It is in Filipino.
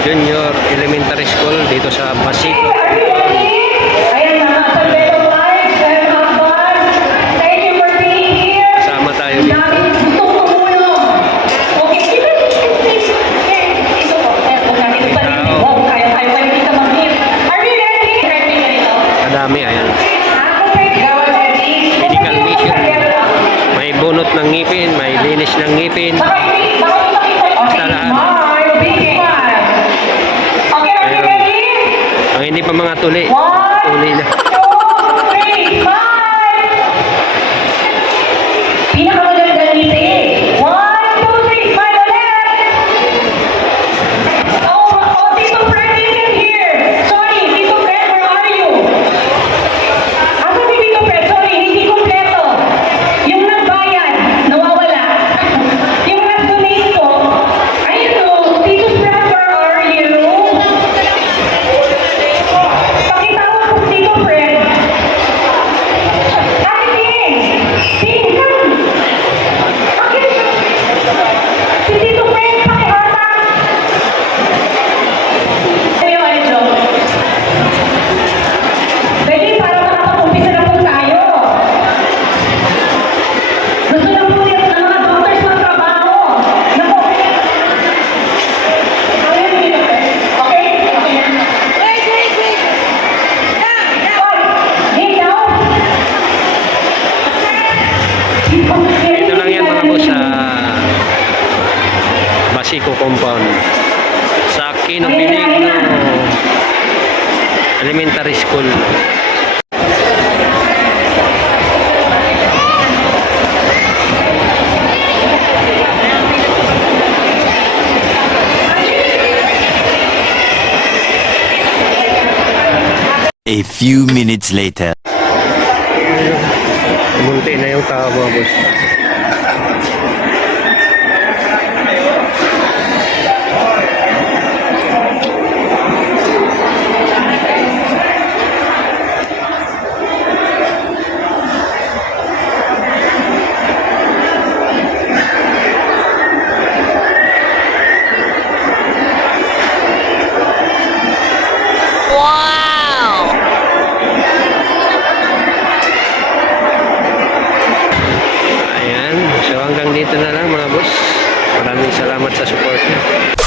Junior Elementary School dito sa Basico. Kasama tayo dito. Kadami, ayan. Medical mission. May bunot ng ngipin, may linis ng ngipin. Basta lahat. Ang hindi pa mga tuli na. Pinakamagandang ngipin. 1, 2, 3, smile ulit. Oh, Tito Fred isn't here. Sorry, Tito Fred, where are you? Asa si Tito Fred? Sorry, hindi kompleto. Yung nagbayad, nawawala. Yung nag-donate po, ayun o, Tito Fred, where are you? Pakitawag po Tito Fred. Ate Ting! Ting, come! Si Tito Fred, pakihata! Ayun, Aljo. Pwede para makapag-umpisa na po tayo. Gusto na po yung mga doctors ng trabaho. Naku. Ayun, Tito Fred. Okay? Okay na. Wait. Hey, now. Ito lang yan mga boss sa Basico compound. Sa Aquino Benigno Elementary School. A few minutes later. Munti na yung tao mga boss. Ayan, so hanggang dito na lang mga boss. Maraming salamat sa support niyo.